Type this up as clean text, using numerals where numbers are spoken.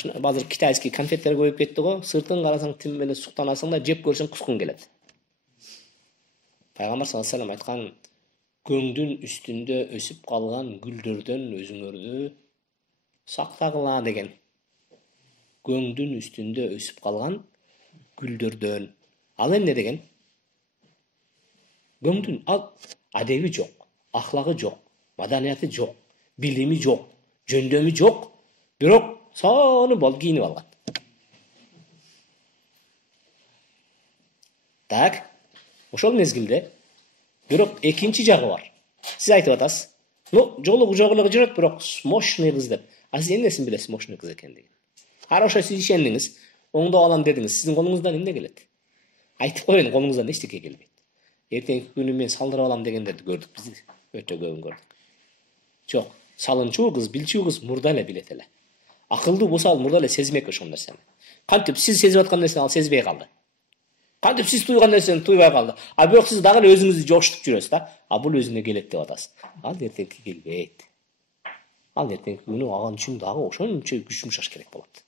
Bazır китайский конфеттер көбөйүп кетти го. Сыртын карасаң тим менен суктанасың да, жеп көрсөң кускуң келет. Пайгамбар саллаллаху алейхи вассалам айткан, көңдүн үстүндө өсүп калган гүлдөрдөн өзүңөрдү сактагыла деген. Көңдүн үстүндө өсүп калган гүлдөрдөн. Ал эмне деген? Көңдүн адеби жок, ахлагы жок, маданияты жок, билими жок, жөндөмү жок, бирок сону болуп кийинип алган. Так, ошол мезгилде бирок экинчи жагы бар. Сиз айтып атасыз. Ну, жолугу жок эле жүрөт, бирок мощный кыз деп. А сиз эмнесин билесиз мощный кыз экендигин? Хорошо, сиз ишендиңиз, оңдоп алам дедиңиз. Сиздин колуңуздан эмне келет? Айтып коеюн, колуңуздан эчтеке келбейт. Эртеңки күнү мен салдырып алам дегендерди көрдүк биз. Өтө көбүн көрдүк. Жок, салынчуу кыз, билчүү кыз мурда эле билет эле. Акылдуу болсо ал мурда эле сезмек ошол нерсени. Кантип сиз сезип аткан нерсени ал сезбей калды. Кантип сиз туйган нерсени туйбай калды. А бирок сиз дагы эле өзүңүздү жошутуп жүрөсүз да. А бул өзүнө келет деп атасыз. Ал эртеңки келбейт. Ал эртеңки күнү алган үчүн дагы ошончо күч жумшаш керек болот.